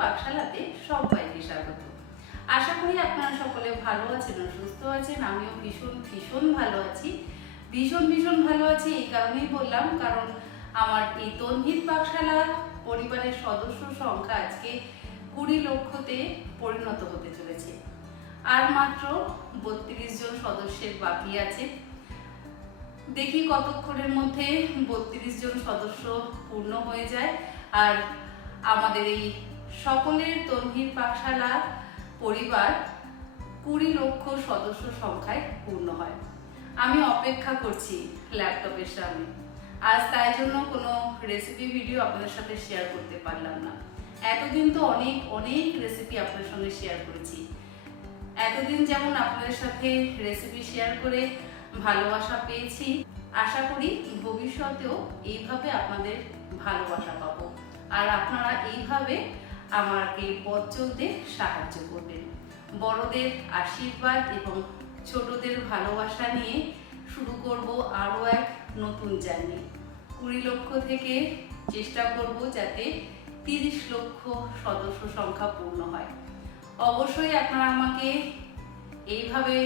পাকশালাতে সবাইকে স্বাগত। আশা করি আপনারা সকলে ভালো আছেন ও সুস্থ আছেন। আমিও ভীষণ ভালো আছি। ভীষণ ভালো আছি এই কারণেই বললাম, কারণ আমার এই তন্হিদ পাকশালা পরিবারের সদস্য সংখ্যা আজকে 20 লক্ষতে পরিণত হতে চলেছে। আর মাত্র 32 জন সদস্যের বাকি আছে। দেখি কতক্ষণের মধ্যে 32 জন সদস্য পূর্ণ হয়ে যায় আর আমাদের এই সকলের তন্হিদ পাকশালা পরিবার 20 লক্ষ সদস্য সংখ্যায় পূর্ণ হয়। আমি অপেক্ষা করছি ল্যাপটপের সামনে। আজ তাই জন্য কোনো রেসিপি ভিডিও আপনাদের সাথে শেয়ার করতে পারলাম না। এতদিন তো অনেক রেসিপি আপনাদের সঙ্গে শেয়ার করেছি। এতদিন যেমন আপনাদের সাথে রেসিপি শেয়ার করে ভালোবাসা পেয়েছি, আশা করি ভবিষ্যতেও এইভাবে আপনাদের ভালোবাসা পাবো আর আপনারা এইভাবে আমাকে পথ চলতে সাহায্য করবেন। বড়দের আশীর্বাদ এবং ছোটদের ভালোবাসা নিয়ে শুরু করব আরও এক নতুন জার্নি। 20 লক্ষ থেকে চেষ্টা করব যাতে 30 লক্ষ সদস্য সংখ্যা পূর্ণ হয়। অবশ্যই আপনারা আমাকে এইভাবে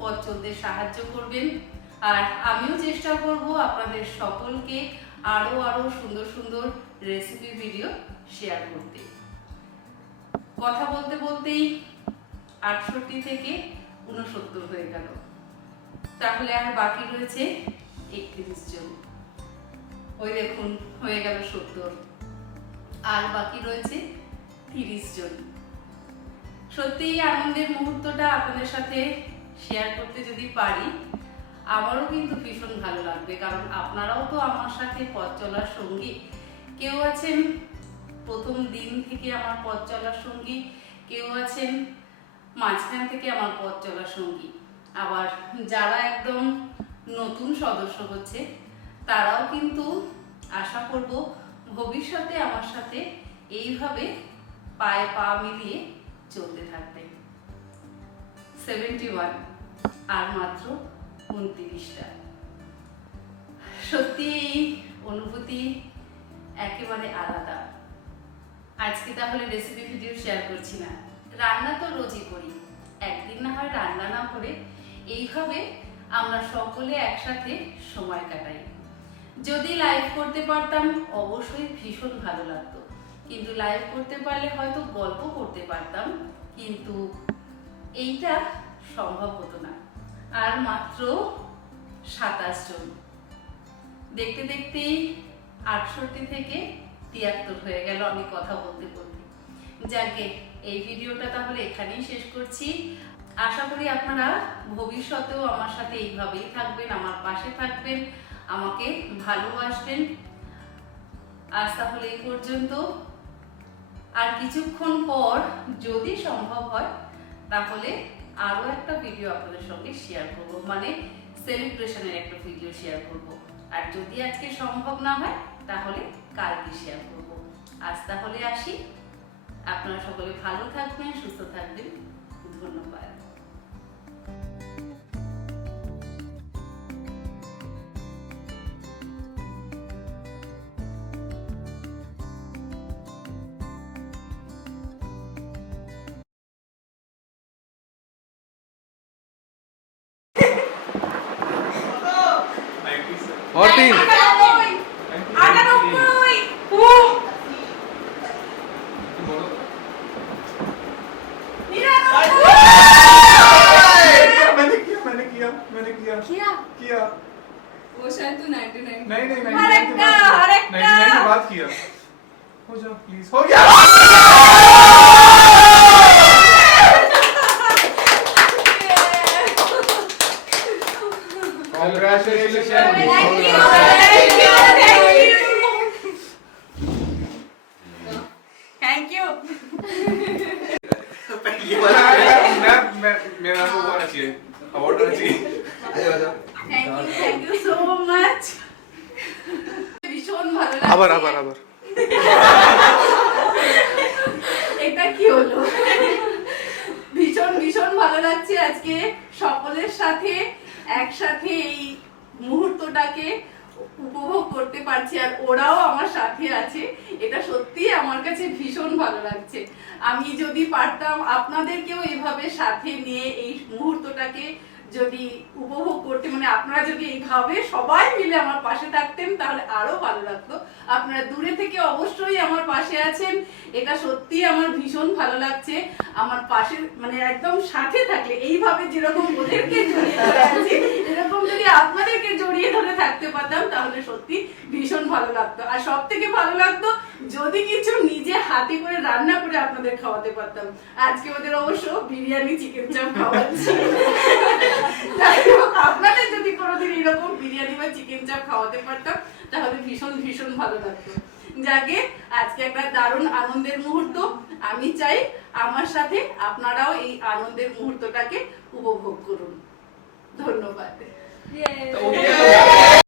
পথ চলতে সাহায্য করবেন আর আমিও চেষ্টা করব আপনাদের সকলকে আরো সুন্দর রেসিপি ভিডিও শেয়ার করতে। কথা বলতে বলতেই 68 থেকে 69 হয়ে গেল, তাহলে আর বাকি রয়েছে 31 জন। ওই দেখুন হয়ে গেল 70 আর বাকি রয়েছে 30 জন। সত্যি আনন্দের মুহূর্তটা আপনাদের সাথে শেয়ার করতে যদি পারি আমারও কিন্তু ভীষণ ভালো লাগবে, কারণ আপনারাও তো আমার সাথে পথ চলার সঙ্গী। কেউ আছেন প্রথম দিন থেকে আমার পথ চলার সঙ্গী, কেউ আছেন মাঝখান থেকে আমার পথ চলার সঙ্গী, আবার যারা একদম নতুন সদস্য হচ্ছে তারাও কিন্তু আশা করব ভবিষ্যতে আমার সাথে এইভাবে পায়ে পা মিলিয়ে চলতে থাকবে। 71 আর মাত্র 29টা। সত্যি এই অনুভূতি একেবারে আলাদা। আজকে তাহলে রেসিপি ভিডিও শেয়ার করছি না, রান্না তো রোজই করি, একদিন না হয় রান্না না করে এইভাবে আমরা সকলে একসাথে সময় কাটাই। যদি লাইভ করতে পারতাম অবশ্যই ভীষণ ভালো লাগতো, কিন্তু লাইভ করতে পারলে হয়তো গল্প করতে পারতাম, কিন্তু এইটা সম্ভব হতো না। আর মাত্র 27 জন। দেখতে দেখতেই 68 থেকে 73 হয়ে গেল আমি কথা বলতে বলতে। যাকে এই ভিডিওটা তাহলে এখানেই শেষ করছি। আশা করি আপনারা ভবিষ্যতেও আমার সাথে এইভাবেই থাকবেন, আমার পাশে থাকবেন, আমাকে ভালোবাসবেন। আজ তাহলে এই পর্যন্ত। আর কিছুক্ষণ পর যদি সম্ভব হয় তাহলে আরো একটা ভিডিও আপনাদের সঙ্গে শেয়ার করব, মানে সেলিব্রেশনের একটা ভিডিও শেয়ার করব। আর যদি আজকে সম্ভব না হয় তাহলে কালকে শেয়ার করব। আজ তাহলে আসি। আপনারা সকলে ভালো থাকবেন, সুস্থ থাকবেন। ধন্যবাদ। Martin. किया वो शायद तू 99 नहीं हर एक का 99 के बाद किया। हो जाओ प्लीज। हो गया। Congratulations. थैंक यू मेरा वो होना चाहिए, अवार्ड होना चाहिए। Thank you so much. ভীষণ ভালো লাগছে। আবার এটা কি হলো? ভীষণ ভালো লাগছে আজকে সকলের সাথে একসাথে এই মুহূর্তটাকে উপভোগ করতে পারছি আর ওরাও আমার সাথে আছে, এটা সত্যি আমার কাছে ভীষণ ভালো লাগছে। আমি যদি পারতাম আপনাদেরকেও এইভাবে সাথে নিয়ে এই মুহূর্তটাকে যদি উপভোগ করতে, মানে আপনারা যদি এইভাবে সবাই মিলে আমার পাশে থাকতেন তাহলে আরো ভালো লাগতো। আপনারা দূরে থেকে অবশ্যই আমার পাশে আছেন, এটা সত্যি আমার ভীষণ ভালো লাগছে। আমার পাশে মানে একদম সাথে থাকলে এইভাবে যেরকম ওদেরকে জড়িয়ে ধরে আছি, এরকম যদি আপনাদেরকে জড়িয়ে ধরে থাকতে পারতাম তাহলে সত্যি ভীষণ ভালো লাগতো। আর সব থেকে ভালো লাগতো যদি কিছু নিজে হাতে করে রান্না করে আপনাদের খাওয়াতে পারতাম। আজকে ওদের অবশ্য বিরিয়ানি চিকেন চাপ খাওয়াচ্ছি। যাই হোক, আপনাদের যদি কোনোদিন এরকম বিরিয়ানি বা চিকেন চাপ খাওয়াতে পারতাম তাহলে ভীষণ ভীষণ ভালো লাগতো। যাকে আজকে একটা দারুণ আনন্দের মুহূর্ত, আমি চাই আমার সাথে আপনারাও এই আনন্দের মুহূর্তটাকে উপভোগ করুন। ধন্যবাদ। Yay! তো ওকে